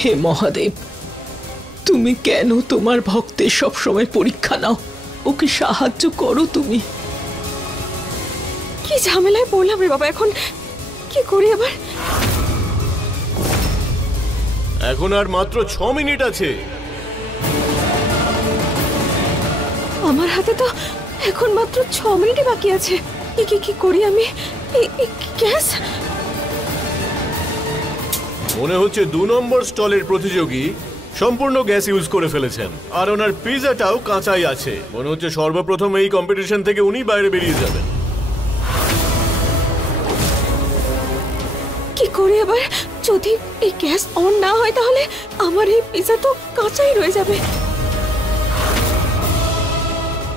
হে মহাদেব, তুমি কেন তোমার ভক্তের সবসময় পরীক্ষা নাও? ওকে সাহায্য করো তুমি। কি ঝামেলায় পড়লাম রে বাবা, এখন কি করি আবার? এখন আর মাত্র 6 মিনিট আছে। আমার হাতে তো এখন মাত্র 6 মিনিটই বাকি আছে। কি করি আমি? গ্যাস মনে হচ্ছে 2 নম্বর স্টলের প্রতিযোগী সম্পূর্ণ গ্যাস ইউজ করে ফেলেছেন, আর ওনার পিৎজাটাও কাঁচাই আছে। মনে হচ্ছে সর্বপ্রথম এই কম্পিটিশন থেকে উনি বাইরে বেরিয়ে যাবেন। কি করি এবার? যদি এই গ্যাস অন না হয় তাহলে আমার এই পিৎজা তো কাঁচাই রয়ে যাবে।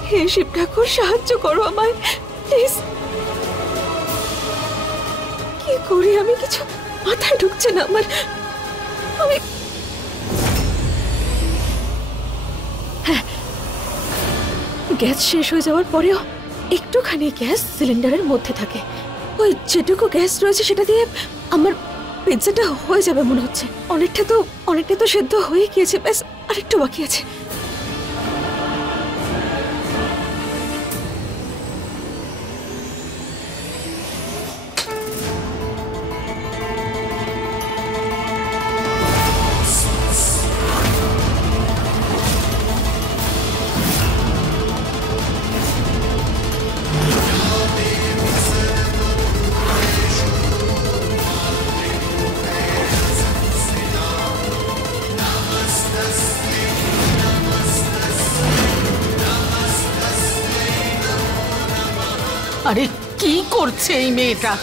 হে শিব ঠাকুর, সাহায্য করো আমায় প্লিজ। কি করি আমি? কিছু মাথায় ঢুকছে না আমার। আমি গ্যাস শেষ হয়ে যাওয়ার পরেও একটুখানি গ্যাস সিলিন্ডারের মধ্যে থাকে। ওই যেটুকু গ্যাস রয়েছে সেটা দিয়ে আমার পিৎজাটা হয়ে যাবে মনে হচ্ছে। অনেকটা তো সেদ্ধ হয়ে গিয়েছে, ব্যাস আরেকটু বাকি আছে। আরে কি করছে এই মেয়েটা?